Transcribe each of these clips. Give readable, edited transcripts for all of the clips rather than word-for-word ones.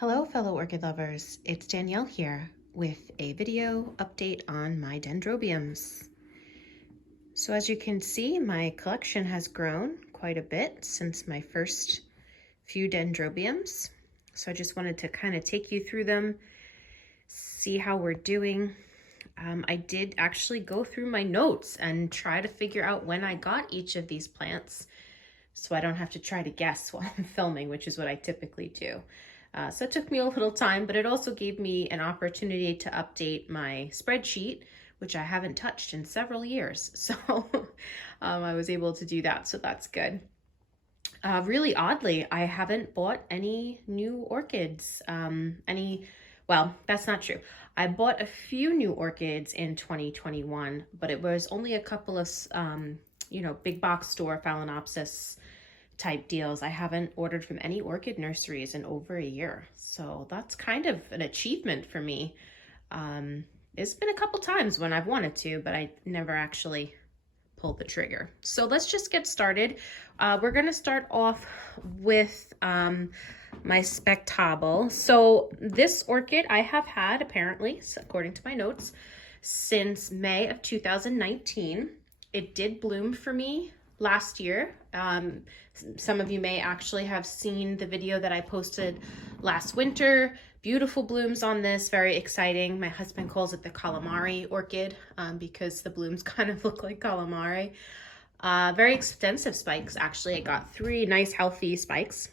Hello fellow orchid lovers, it's Danielle here with a video update on my dendrobiums. So as you can see, my collection has grown quite a bit since my first few dendrobiums. So I just wanted to kind of take you through them, see how we're doing. I did actually go through my notes and try to figure out when I got each of these plants so I don't have to try to guess while I'm filming, which is what I typically do. So it took me a little time, but it also gave me an opportunity to update my spreadsheet, which I haven't touched in several years. So I was able to do that, so that's good. Really oddly, I haven't bought any new orchids. Well, that's not true. I bought a few new orchids in 2021, but it was only a couple of, big box store Phalaenopsis type deals. I haven't ordered from any orchid nurseries in over a year. So that's kind of an achievement for me. It's been a couple times when I've wanted to, but I never actually pulled the trigger. So let's just get started. We're gonna start off with my spectabile. So this orchid I have had, apparently, according to my notes, since May of 2019. It did bloom for me last year. Some of you may actually have seen the video that I posted last winter. Beautiful blooms on this, very exciting. My husband calls it the calamari orchid because the blooms kind of look like calamari. Very extensive spikes, actually. I got 3 nice healthy spikes.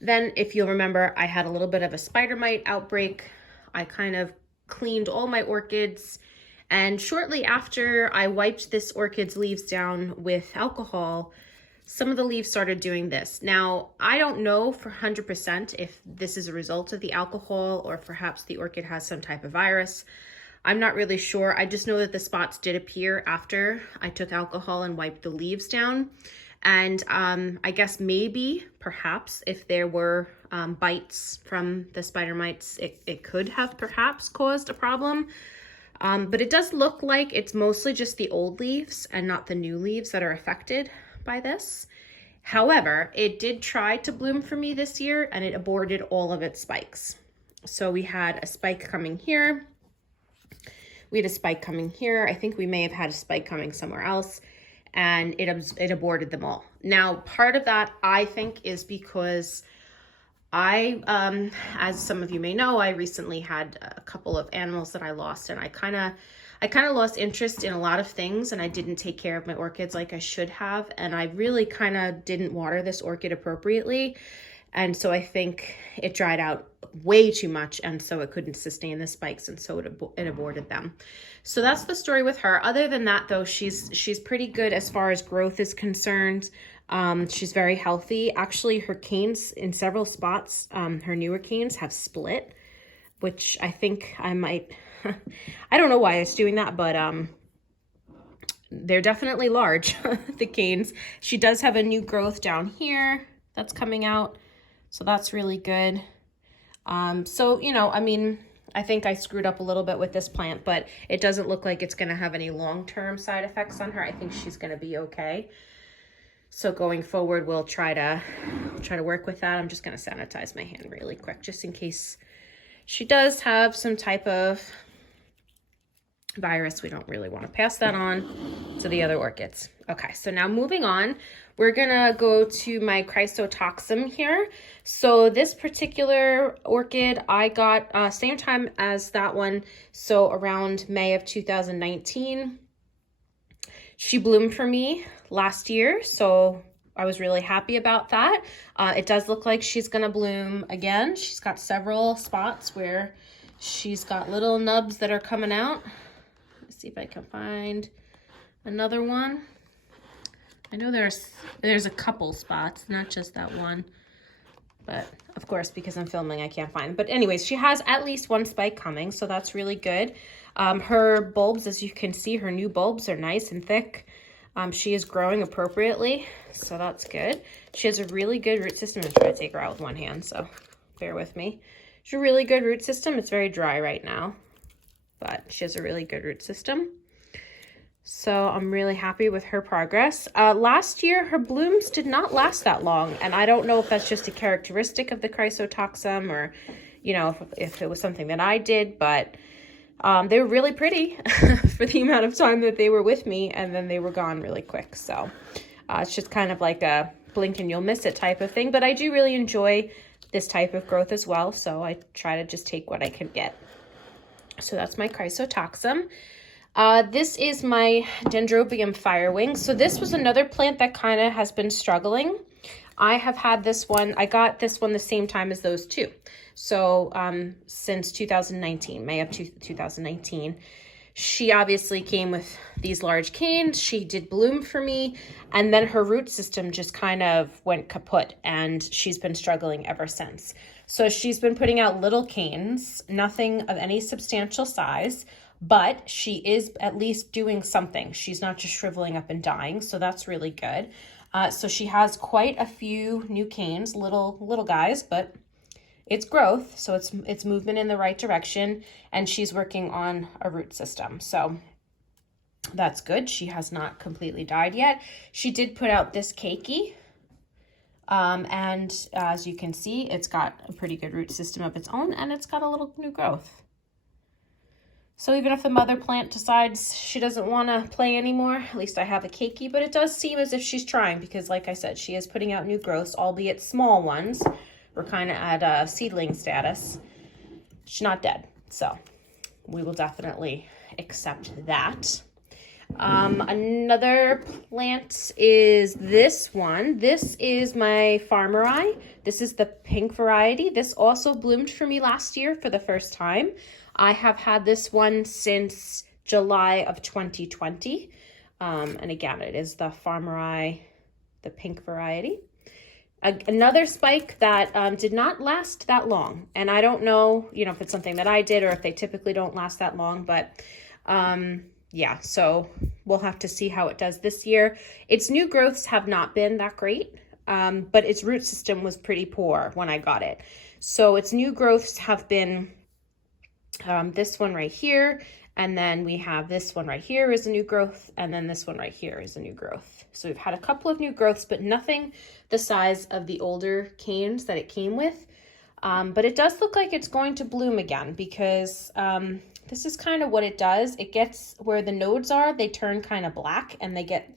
Then, if you'll remember, I had a little bit of a spider mite outbreak. I kind of cleaned all my orchids, and shortly after I wiped this orchid's leaves down with alcohol, some of the leaves started doing this. Now, I don't know for 100% if this is a result of the alcohol or perhaps the orchid has some type of virus. I'm not really sure. I just know that the spots did appear after I took alcohol and wiped the leaves down. And I guess maybe, perhaps, if there were bites from the spider mites, it could have perhaps caused a problem. But it does look like it's mostly just the old leaves and not the new leaves that are affected by this. However, it did try to bloom for me this year and it aborted all of its spikes. So we had a spike coming here. We had a spike coming here. I think we may have had a spike coming somewhere else, and it aborted them all. Now, part of that, I think, is because as some of you may know, I recently had a couple of animals that I lost, and I kind of lost interest in a lot of things, and I didn't take care of my orchids like I should have, and I really kind of didn't water this orchid appropriately, and so I think it dried out way too much, and so it couldn't sustain the spikes, and so it aborted them. So that's the story with her. Other than that, though, she's pretty good as far as growth is concerned. She's very healthy. Actually, her canes in several spots, her newer canes have split, which I think I might, I don't know why it's doing that, but they're definitely large, the canes. She does have a new growth down here that's coming out, so that's really good. So, I mean, I think I screwed up a little bit with this plant, but it doesn't look like it's going to have any long-term side effects on her. I think she's going to be okay. So going forward, we'll try to work with that. I'm just going to sanitize my hand really quick, just in case she does have some type of virus. We don't really want to pass that on to the other orchids. Okay, so now moving on, we're gonna go to my chrysotoxum here. So this particular orchid I got same time as that one, so around May of 2019. She bloomed for me last year, so I was really happy about that. It does look like she's gonna bloom again. She's got several spots where she's got little nubs that are coming out. Let's see if I can find another one. I know there's a couple spots, not just that one, but of course, because I'm filming, I can't find. But anyways, she has at least one spike coming, so that's really good. Her bulbs, as you can see, her new bulbs are nice and thick. She is growing appropriately, so that's good. She has a really good root system. I'm trying to take her out with one hand, so bear with me. She has a really good root system. It's very dry right now, but she has a really good root system. So I'm really happy with her progress. Last year, her blooms did not last that long. And I don't know if that's just a characteristic of the chrysotoxum or, you know, if it was something that I did, but they were really pretty for the amount of time that they were with me, and then they were gone really quick. So it's just kind of like a blink and you'll miss it type of thing. But I do really enjoy this type of growth as well. So I try to just take what I can get. So that's my chrysotoxum. This is my Dendrobium firewing. So this was another plant that kind of has been struggling. I have had this one, I got this one the same time as those two. So since 2019, May of 2019. She obviously came with these large canes. She did bloom for me, and then her root system just kind of went kaput, and she's been struggling ever since. So she's been putting out little canes, nothing of any substantial size, but she is at least doing something. She's not just shriveling up and dying, so that's really good. So she has quite a few new canes, little guys, but it's growth, so it's movement in the right direction, and she's working on a root system. So that's good. She has not completely died yet. She did put out this keiki, and as you can see, it's got a pretty good root system of its own, and it's got a little new growth. So even if the mother plant decides she doesn't want to play anymore, at least I have a keiki, but it does seem as if she's trying because, like I said, she is putting out new growths, albeit small ones. We're kind of at a seedling status. She's not dead, so we will definitely accept that. Another plant is this one. This is my farmeri. This is the pink variety. This also bloomed for me last year for the first time. I have had this one since July of 2020. And again, it is the farmeri, the pink variety. Another spike that did not last that long. And I don't know, you know, if it's something that I did or if they typically don't last that long, but yeah, so we'll have to see how it does this year. Its new growths have not been that great, but its root system was pretty poor when I got it. So its new growths have been this one right here, and then we have this one right here is a new growth, and then this one right here is a new growth. So we've had a couple of new growths, but nothing the size of the older canes that it came with. But it does look like it's going to bloom again because this is kind of what it does. It gets where the nodes are, they turn kind of black and they get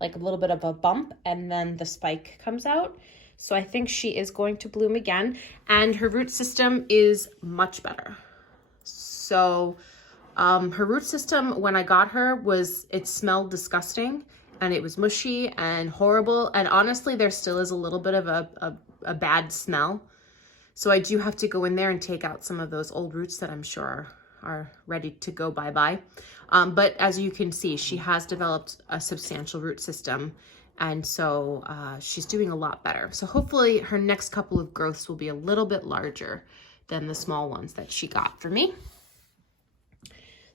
like a little bit of a bump, and then the spike comes out. So I think she is going to bloom again, and her root system is much better. So her root system, when I got her, it smelled disgusting and it was mushy and horrible. And honestly, there still is a little bit of a bad smell. So I do have to go in there and take out some of those old roots that I'm sure are ready to go bye-bye. But as you can see, she has developed a substantial root system. And so she's doing a lot better. So hopefully her next couple of growths will be a little bit larger than the small ones that she got for me.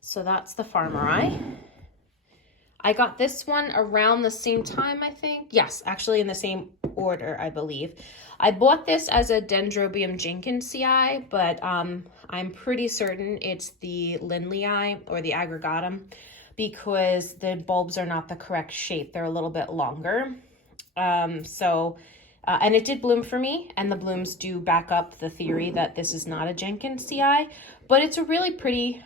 So that's the farmeri. I got this one around the same time, I think. Yes, actually in the same order, I believe. I bought this as a Dendrobium jenkinsii, but I'm pretty certain it's the lindleyi or the aggregatum because the bulbs are not the correct shape. They're a little bit longer. And it did bloom for me, and the blooms do back up the theory that this is not a jenkinsii, but it's a really pretty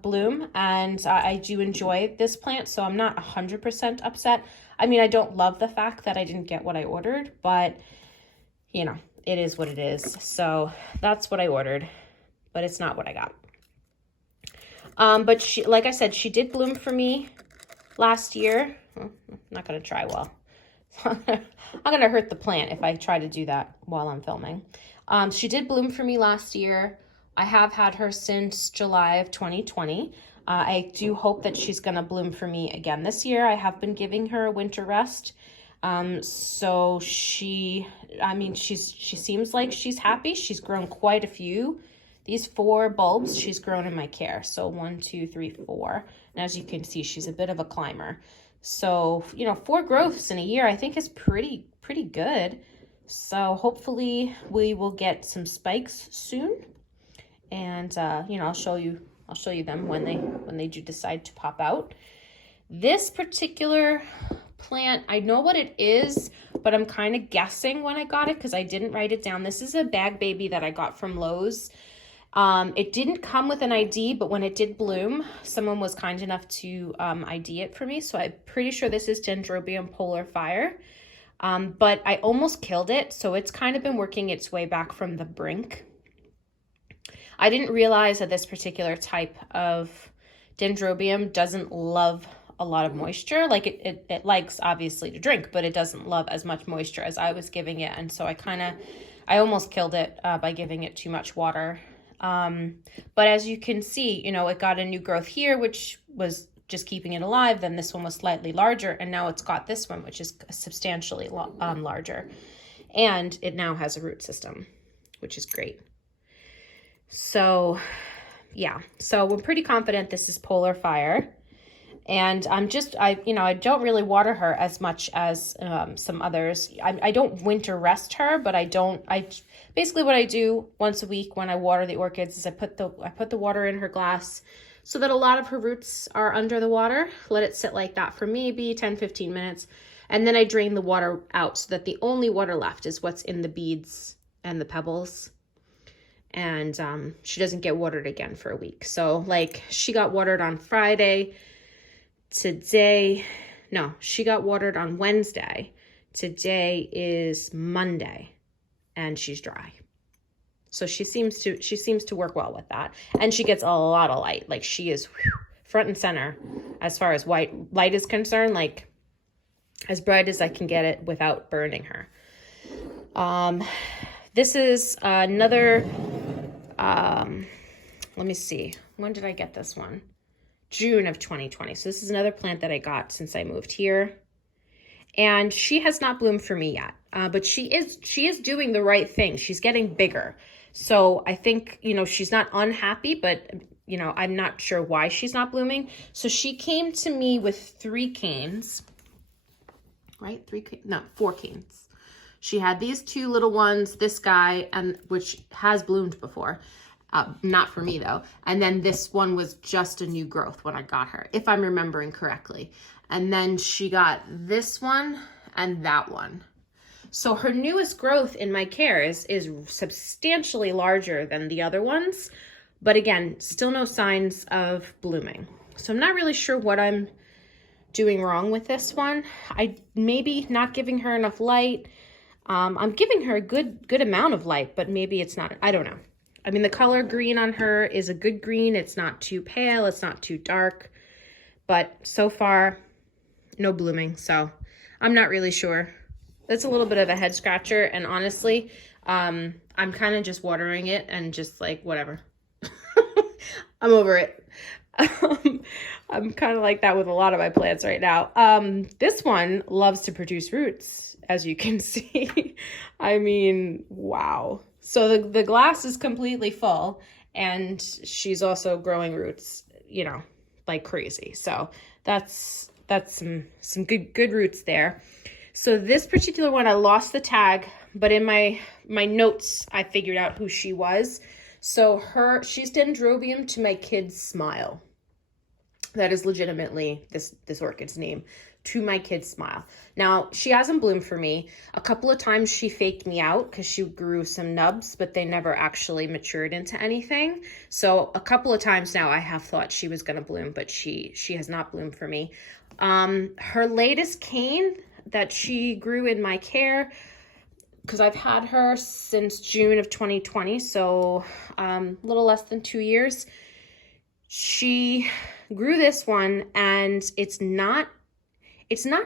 bloom, and I do enjoy this plant, so I'm not 100% upset. I mean, I don't love the fact that I didn't get what I ordered, but, you know, it is what it is. So that's what I ordered, but it's not what I got. But she, like I said, she did bloom for me last year. I'm not going to try well. I'm going to hurt the plant if I try to do that while I'm filming. She did bloom for me last year. I have had her since July of 2020. I do hope that she's going to bloom for me again this year. I have been giving her a winter rest. So she seems like she's happy. She's grown quite a few. These 4 bulbs she's grown in my care. So 1, 2, 3, 4. And as you can see, she's a bit of a climber. So, you know, 4 growths in a year, I think is pretty good. So hopefully we will get some spikes soon. And, you know, I'll show you them when they do decide to pop out. This particular plant, I know what it is, but I'm kind of guessing when I got it because I didn't write it down. This is a bag baby that I got from Lowe's. It didn't come with an ID, but when it did bloom, someone was kind enough to ID it for me. So I'm pretty sure this is Dendrobium polar fire. But I almost killed it, so it's kind of been working its way back from the brink. I didn't realize that this particular type of Dendrobium doesn't love a lot of moisture. Like it likes obviously to drink, but it doesn't love as much moisture as I was giving it. And so I almost killed it by giving it too much water. But as you can see, you know, it got a new growth here, which was just keeping it alive. Then this one was slightly larger, and now it's got this one, which is substantially larger. And it now has a root system, which is great. So yeah, so we're pretty confident this is polar fire. And I don't really water her as much as some others. I don't winter rest her, but basically what I do once a week when I water the orchids is I put the water in her glass so that a lot of her roots are under the water. Let it sit like that for maybe 10-15 minutes. And then I drain the water out so that the only water left is what's in the beads and the pebbles. And she doesn't get watered again for a week. So like she got watered on Friday. She got watered on Wednesday. Today is Monday and she's dry. So she seems to work well with that. And she gets a lot of light. Like she is front and center as far as light is concerned, like as bright as I can get it without burning her. This is another, let me see. When did I get this one? June of 2020. So this is another plant that I got since I moved here. And she has not bloomed for me yet, but she is doing the right thing. She's getting bigger. So I think, you know, she's not unhappy, but, you know, I'm not sure why she's not blooming. So she came to me with 3 canes, right? 4 canes. She had these 2 little ones, this guy, and which has bloomed before. Not for me though. And then this one was just a new growth when I got her, if I'm remembering correctly. And then she got this one and that one. So her newest growth in my care is substantially larger than the other ones. But again, still no signs of blooming. So I'm not really sure what I'm doing wrong with this one. I maybe not giving her enough light. I'm giving her a good amount of light, but maybe it's not, I don't know. I mean, the color green on her is a good green. It's not too pale. It's not too dark. But so far, no blooming. So I'm not really sure. It's a little bit of a head scratcher. And honestly, I'm kind of just watering it and just like, whatever. I'm over it. I'm kind of like that with a lot of my plants right now. This one loves to produce roots, as you can see. I mean, wow. So the glass is completely full and she's also growing roots, you know, like crazy. So that's some good roots there. So this particular one, I lost the tag, but in my notes, I figured out who she was. So she's Dendrobium to my kid's smile. That is legitimately this orchid's name, to my kid's smile. Now, she hasn't bloomed for me. A couple of times she faked me out because she grew some nubs, but they never actually matured into anything. So a couple of times now I have thought she was going to bloom, but she has not bloomed for me. Her latest cane that she grew in my care, because I've had her since June of 2020, so a little less than 2 years. She grew this one, and it's not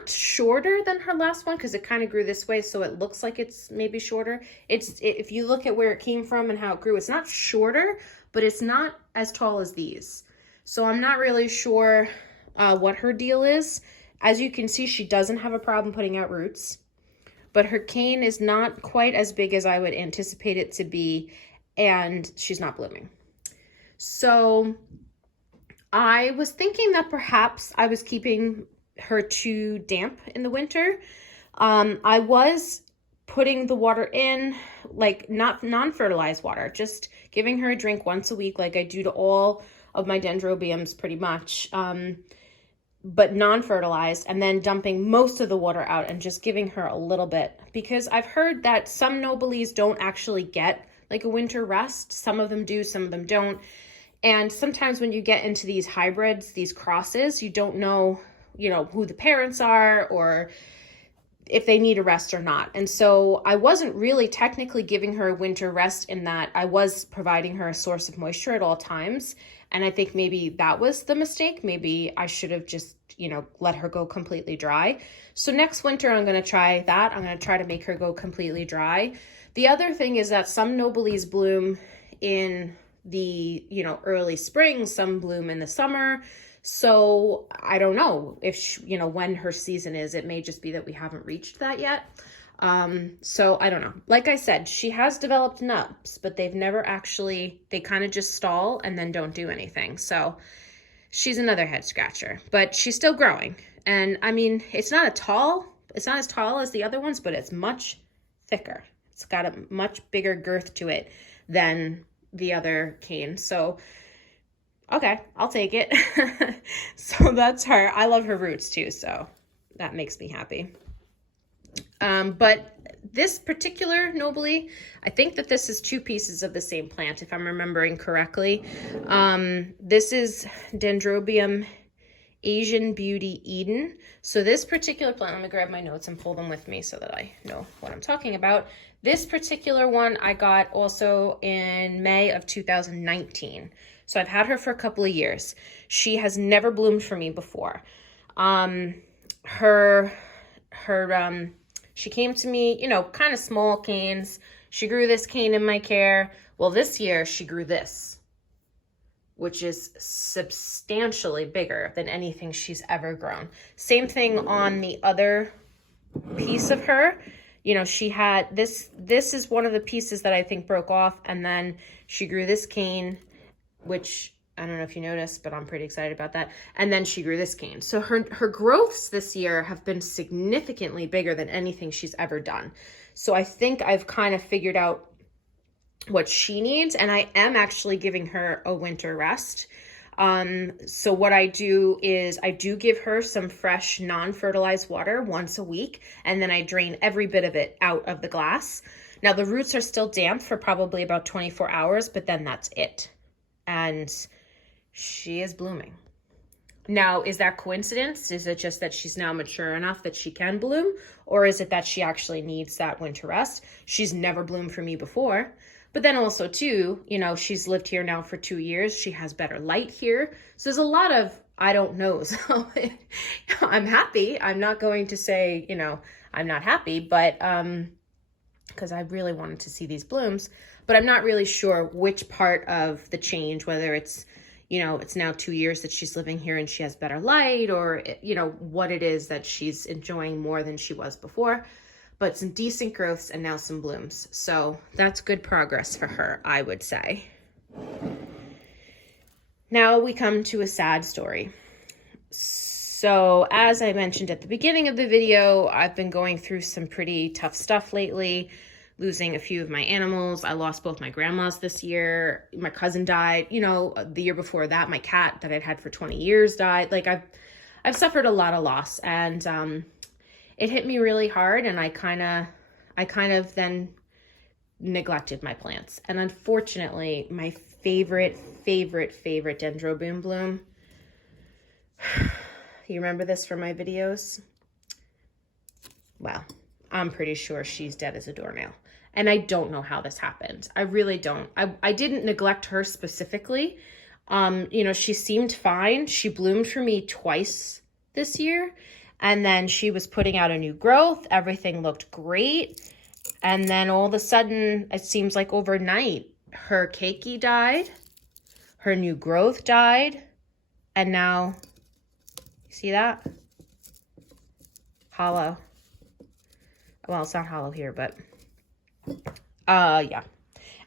shorter than her last one because it kind of grew this way, so it looks like it's maybe shorter. If you look at where it came from and how it grew, it's not shorter, but it's not as tall as these. So I'm not really sure what her deal is. As you can see, she doesn't have a problem putting out roots, but her cane is not quite as big as I would anticipate it to be, and she's not blooming. So I was thinking that perhaps I was keeping her too damp in the winter. I was putting the water in, like not non-fertilized water, just giving her a drink once a week like I do to all of my dendrobiums pretty much. but non-fertilized, and then dumping most of the water out and just giving her a little bit, because I've heard that some nobelies don't actually get like a winter rest. Some of them do, some of them don't. And sometimes when you get into these hybrids, these crosses, you don't know, who the parents are or if they need a rest or not. And so I wasn't really technically giving her a winter rest in that I was providing her a source of moisture at all times. And I think maybe that was the mistake. Maybe I should have just, let her go completely dry. So next winter, I'm going to try that. I'm going to try to make her go completely dry. The other thing is that some nobelies bloom in the, early spring, some bloom in the summer. So I don't know if, when her season is. It may just be that we haven't reached that yet. So I don't know. Like I said, she has developed nubs, but they've never actually, they kind of just stall and then don't do anything. So she's another head scratcher, but she's still growing. And I mean, it's not as tall as the other ones, but it's much thicker. It's got a much bigger girth to it than the other cane. So okay, I'll take it. So that's her. I love her roots too, so that makes me happy. But this particular nobly, I think that this is two pieces of the same plant, if I'm remembering correctly. This is Dendrobium Asian Beauty Eden. So this particular plant, let me grab my notes and pull them with me so that I know what I'm talking about. This particular one I got also in May of 2019. So I've had her for a couple of years. She has never bloomed for me before. She came to me, kind of small canes. She grew this cane in my care. Well, this year she grew this, which is substantially bigger than anything she's ever grown. Same thing on the other piece of her. She had this is one of the pieces that I think broke off, and then she grew this cane, which I don't know if you noticed, but I'm pretty excited about that. And then she grew this cane. So her growths this year have been significantly bigger than anything she's ever done. So I think I've kind of figured out what she needs, and I am actually giving her a winter rest. So what I do is I do give her some fresh non-fertilized water once a week, and then I drain every bit of it out of the glass. Now the roots are still damp for probably about 24 hours, but then that's it. And she is blooming. Now, is that coincidence? Is it just that she's now mature enough that she can bloom? Or is it that she actually needs that winter rest? She's never bloomed for me before. But then also too, she's lived here now for 2 years. She has better light here. So there's a lot of I don't know. So I'm happy. I'm not going to say, I'm not happy, but because I really wanted to see these blooms. But I'm not really sure which part of the change, whether it's, it's now 2 years that she's living here and she has better light, or, what it is that she's enjoying more than she was before. But some decent growths and now some blooms. So that's good progress for her, I would say. Now we come to a sad story. So as I mentioned at the beginning of the video, I've been going through some pretty tough stuff lately. Losing a few of my animals. I lost both my grandmas this year. My cousin died. The year before that, my cat that I'd had for 20 years died. Like I've suffered a lot of loss, and it hit me really hard, and I kind of then neglected my plants. And unfortunately, my favorite Dendrobium bloom. You remember this from my videos? Well, I'm pretty sure she's dead as a doornail. And I don't know how this happened. I really don't. I didn't neglect her specifically. She seemed fine. She bloomed for me twice this year. And then she was putting out a new growth. Everything looked great. And then all of a sudden, it seems like overnight, her keiki died. Her new growth died. And now, you see that? Hollow. Well, it's not hollow here, but yeah.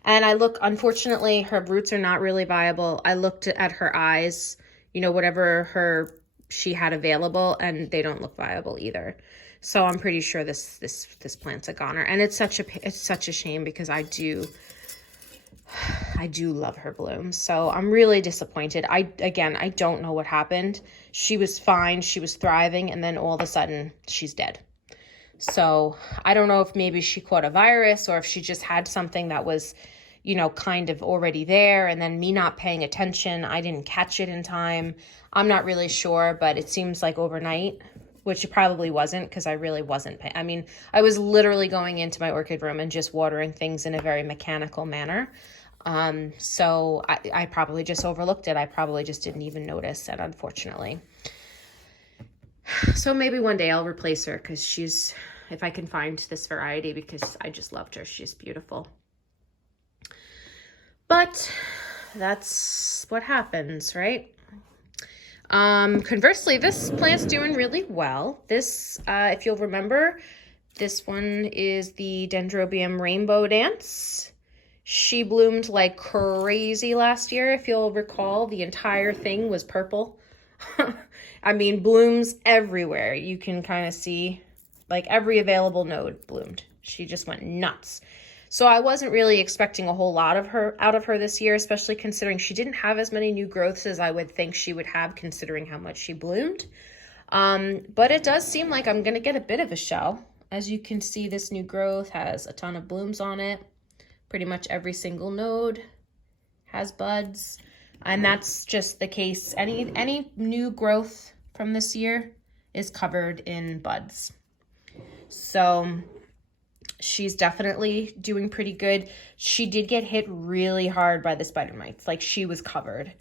And unfortunately, her roots are not really viable. I looked at her eyes, whatever she had available, and they don't look viable either. So I'm pretty sure this plant's a goner. And it's such a shame, because I do love her blooms. So I'm really disappointed. Again, I don't know what happened. She was fine. She was thriving. And then all of a sudden she's dead. So I don't know if maybe she caught a virus or if she just had something that was, you know, kind of already there. And then me not paying attention, I didn't catch it in time. I'm not really sure, but it seems like overnight, which it probably wasn't because I really wasn't I mean, I was literally going into my orchid room and just watering things in a very mechanical manner. So I probably just overlooked it. I probably just didn't even notice it, unfortunately. So maybe one day I'll replace her because she's, if I can find this variety, because I just loved her. She's beautiful. But that's what happens, right? Conversely, this plant's doing really well. This, if you'll remember, this one is the Dendrobium Rainbow Dance. She bloomed like crazy last year. If you'll recall, the entire thing was purple. I mean, blooms everywhere. You can kind of see like every available node bloomed. She just went nuts. So I wasn't really expecting a whole lot of her out of her this year, especially considering she didn't have as many new growths as I would think she would have, considering how much she bloomed. But it does seem like I'm going to get a bit of a show. As you can see, this new growth has a ton of blooms on it. Pretty much every single node has buds. And that's just the case. Any new growth from this year is covered in buds. So she's definitely doing pretty good. She did get hit really hard by the spider mites. Like, she was covered.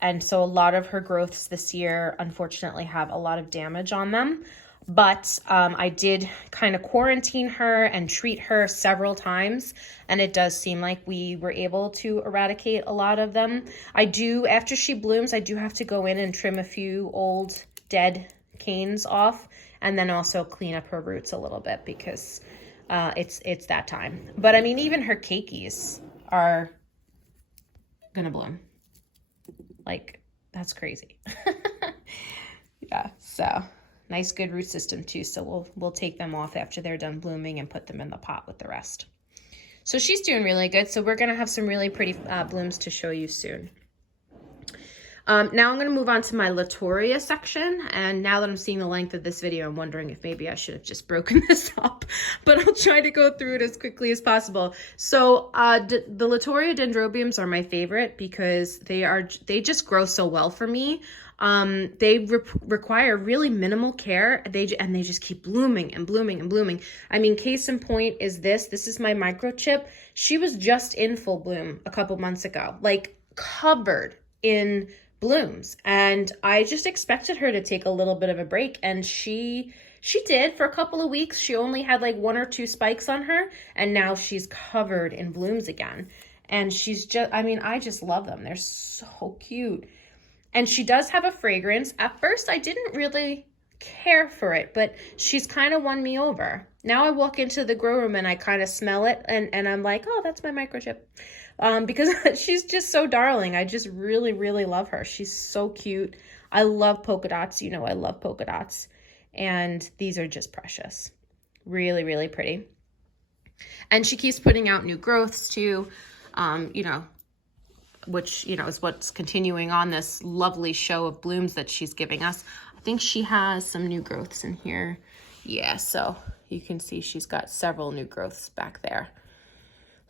And so a lot of her growths this year, unfortunately, have a lot of damage on them. But I did kind of quarantine her and treat her several times. And it does seem like we were able to eradicate a lot of them. I do, after she blooms, I do have to go in and trim a few old dead canes off. And then also clean up her roots a little bit because it's that time. But I mean, even her keikis are gonna bloom. Like, that's crazy. Yeah, so nice, good root system too. So we'll take them off after they're done blooming and put them in the pot with the rest. So she's doing really good. So we're gonna have some really pretty blooms to show you soon. Now I'm going to move on to my Latouria section, and now that I'm seeing the length of this video, I'm wondering if maybe I should have just broken this up, but I'll try to go through it as quickly as possible. So the Latouria dendrobiums are my favorite because they just grow so well for me. They require really minimal care, and they just keep blooming and blooming and blooming. I mean, case in point is this is my microchip. She was just in full bloom a couple months ago, like covered in blooms, and I just expected her to take a little bit of a break, and she did for a couple of weeks. She only had like 1 or 2 spikes on her, and now she's covered in blooms again. And she's just, I mean, I just love them. They're so cute. And she does have a fragrance. At first, I didn't really care for it, but she's kind of won me over. Now I walk into the grow room and I kind of smell it, and I'm like, oh, that's my microchip. Because she's just so darling. I just really, really love her. She's so cute. I love polka dots. You know, I love polka dots. And these are just precious. Really, really pretty. And she keeps putting out new growths too, you know, which, you know, is what's continuing on this lovely show of blooms that she's giving us. I think she has some new growths in here. Yeah, so you can see she's got several new growths back there.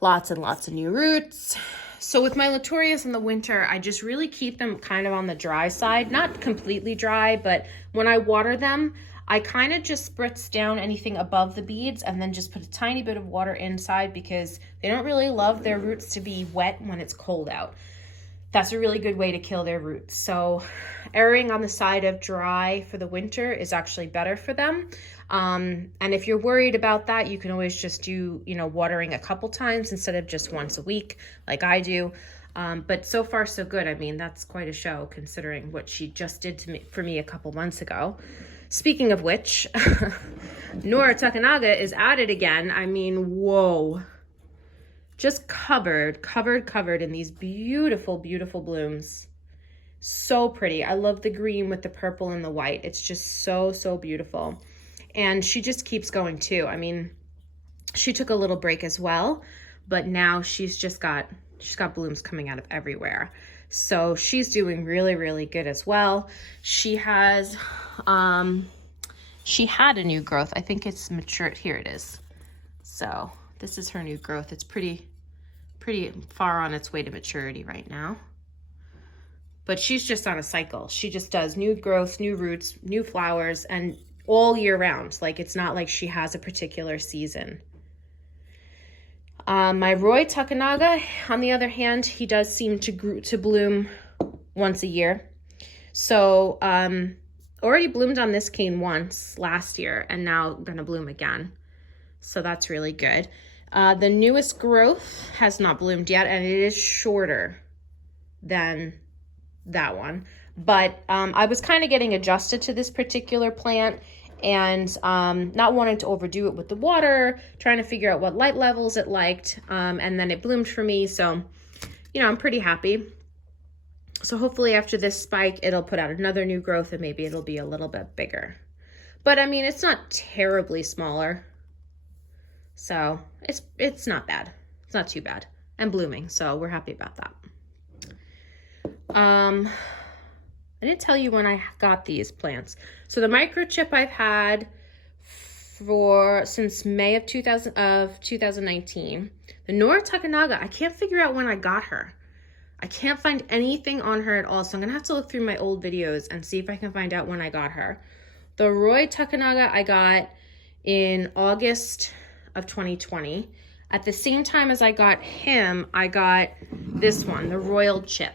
Lots and lots of new roots. So with my Latourias in the winter, I just really keep them kind of on the dry side. Not completely dry, but when I water them, I kind of just spritz down anything above the beads and then just put a tiny bit of water inside because they don't really love their roots to be wet when it's cold out. That's a really good way to kill their roots. So erring on the side of dry for the winter is actually better for them. And if you're worried about that, you can always just do, you know, watering a couple times instead of just once a week like I do. But so far so good. I mean, that's quite a show considering what she just did for me a couple months ago. Speaking of which, Nora Takanaga is at it again. I mean, whoa. Just covered in these beautiful, beautiful blooms. So pretty. I love the green with the purple and the white. It's just so, so beautiful. And she just keeps going too. I mean, she took a little break as well, but now she's just got she's got blooms coming out of everywhere. So she's doing really, really good as well. She has, she had a new growth. I think it's matured. Here it is. So this is her new growth. It's pretty far on its way to maturity right now. But she's just on a cycle. She just does new growth, new roots, new flowers, and all year round. Like, it's not like she has a particular season. My Roy Takanaga, on the other hand, he does seem to bloom once a year. So already bloomed on this cane once last year, and now gonna bloom again. So that's really good. The newest growth has not bloomed yet, and it is shorter than that one. But I was kind of getting adjusted to this particular plant, and not wanting to overdo it with the water, trying to figure out what light levels it liked, and then it bloomed for me. So, you know, I'm pretty happy. So hopefully after this spike, it'll put out another new growth, and maybe it'll be a little bit bigger. But I mean, it's not terribly smaller. So it's not bad. It's not too bad. And blooming, so we're happy about that. I didn't tell you when I got these plants. So the microchip I've had since May of 2019. The Nora Takanaga, I can't figure out when I got her. I can't find anything on her at all, so I'm gonna have to look through my old videos and see if I can find out when I got her. The Roy Takanaga I got in August of 2020. At the same time as I got him, I got this one, the Royal Chip.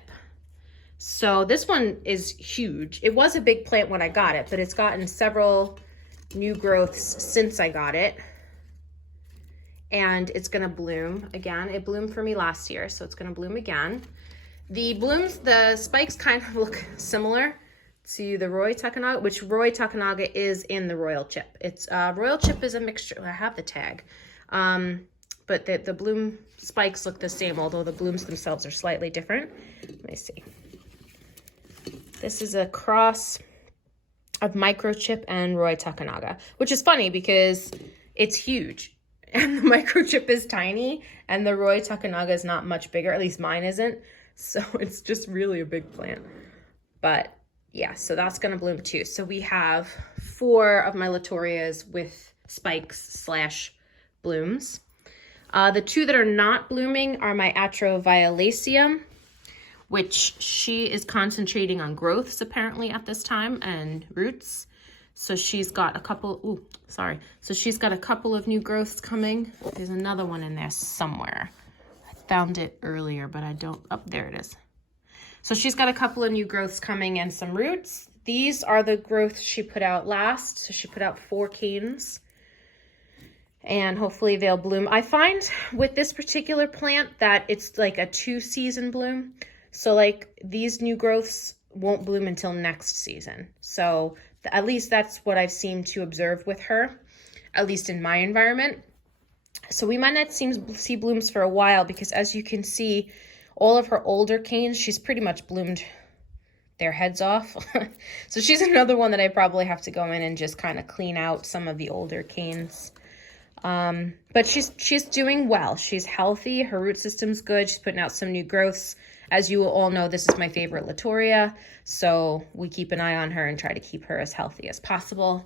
So this one is huge. It was a big plant when I got it, but it's gotten several new growths since I got it. And it's gonna bloom again. It bloomed for me last year, so it's gonna bloom again. The spikes kind of look similar to the Roy Takanaga, which Roy Takanaga is in the Royal Chip. It's Royal Chip is a mixture. I have the tag. But the bloom spikes look the same, although the blooms themselves are slightly different. Let me see. This is a cross of microchip and Roy Takanaga, which is funny because it's huge and the microchip is tiny and the Roy Takanaga is not much bigger, at least mine isn't. So it's just really a big plant. But yeah, so that's gonna bloom too. So we have 4 of my latorias with spikes / blooms. The 2 that are not blooming are my Atroviolaceum, which she is concentrating on growths apparently at this time and roots. So she's got a couple, So she's got a couple of new growths coming. There's another one in there somewhere. I found it earlier, but I don't, there it is. So she's got a couple of new growths coming and some roots. These are the growths she put out last. So she put out 4 canes. And hopefully they'll bloom. I find with this particular plant that it's like a 2-season bloom. So like these new growths won't bloom until next season. So at least that's what I've seemed to observe with her, at least in my environment. So we might not see blooms for a while because as you can see, all of her older canes, she's pretty much bloomed their heads off. So she's another one that I probably have to go in and just kind of clean out some of the older canes. But she's doing well. She's healthy. Her root system's good. She's putting out some new growths. As you all know, this is my favorite Latouria, so we keep an eye on her and try to keep her as healthy as possible.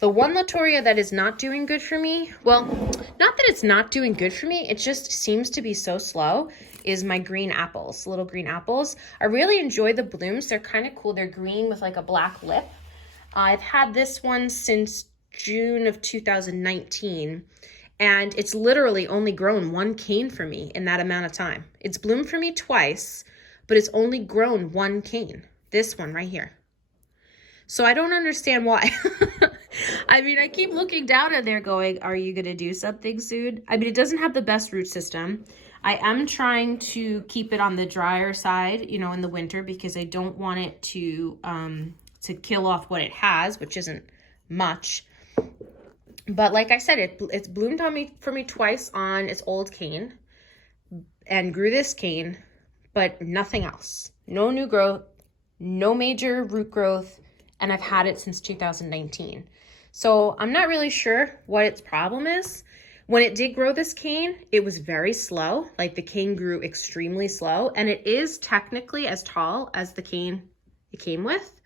The one Latouria that is not doing good for me, well, not that it's not doing good for me, it just seems to be so slow, is my green apples, little green apples. I really enjoy the blooms. They're kind of cool. They're green with like a black lip. I've had this one since June of 2019. And it's literally only grown 1 cane for me in that amount of time. It's bloomed for me twice, but it's only grown 1 cane. This one right here. So I don't understand why. I mean, I keep looking down at there going, are you gonna do something soon? I mean, it doesn't have the best root system. I am trying to keep it on the drier side, you know, in the winter because I don't want it to kill off what it has, which isn't much. But like I said, it's bloomed for me twice on its old cane and grew this cane, but nothing else. No new growth, no major root growth, and I've had it since 2019. So I'm not really sure what its problem is, When it did grow this cane, it was very slow. Like the cane grew extremely slow, and it is technically as tall as the cane it came with.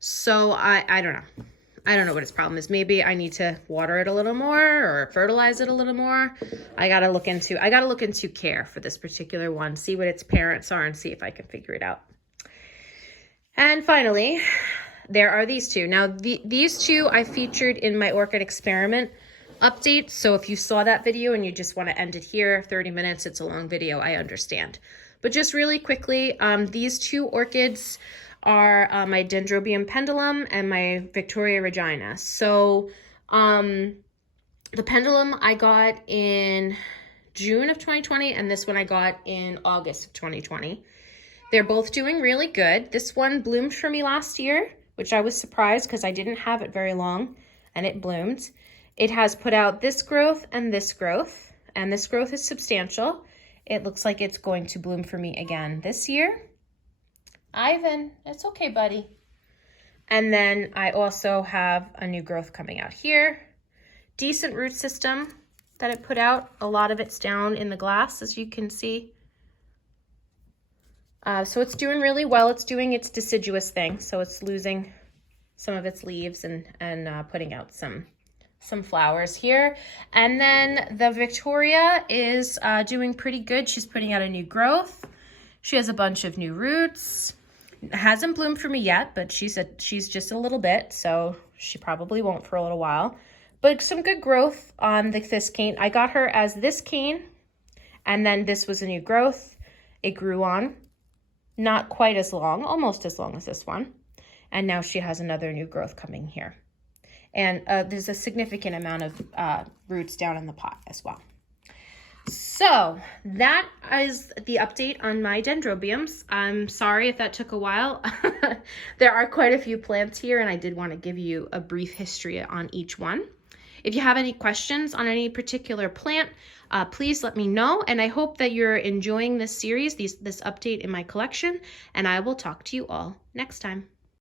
So I don't know. I don't know what its problem is. Maybe I need to water it a little more or fertilize it a little more. I gotta look into care for this particular one, see what its parents are and see if I can figure it out. And finally, there are these two. Now these two I featured in my orchid experiment update. So if you saw that video and you just want to end it here, 30 minutes, it's a long video, I understand. But just really quickly, these two orchids are my Dendrobium pendulum and my Victoria regina. So the pendulum I got in June of 2020, and this one I got in August of 2020. They're both doing really good. This one bloomed for me last year, which I was surprised because I didn't have it very long, and it bloomed. It has put out this growth, and this growth is substantial. It looks like it's going to bloom for me again this year. Ivan, it's okay, buddy. And then I also have a new growth coming out here. Decent root system that it put out. A lot of it's down in the glass, as you can see. So it's doing really well. It's doing its deciduous thing. So it's losing some of its leaves and putting out some flowers here. And then the Victoria is doing pretty good. She's putting out a new growth. She has a bunch of new roots. Hasn't bloomed for me yet, but she's just a little bit, so she probably won't for a little while. But some good growth on this cane. I got her as this cane, and then this was a new growth. It grew on, not quite as long, almost as long as this one. And now she has another new growth coming here. And there's a significant amount of roots down in the pot as well. So that is the update on my dendrobiums. I'm sorry if that took a while. There are quite a few plants here, and I did want to give you a brief history on each one. If you have any questions on any particular plant, please let me know. And I hope that you're enjoying this series, this update in my collection, and I will talk to you all next time.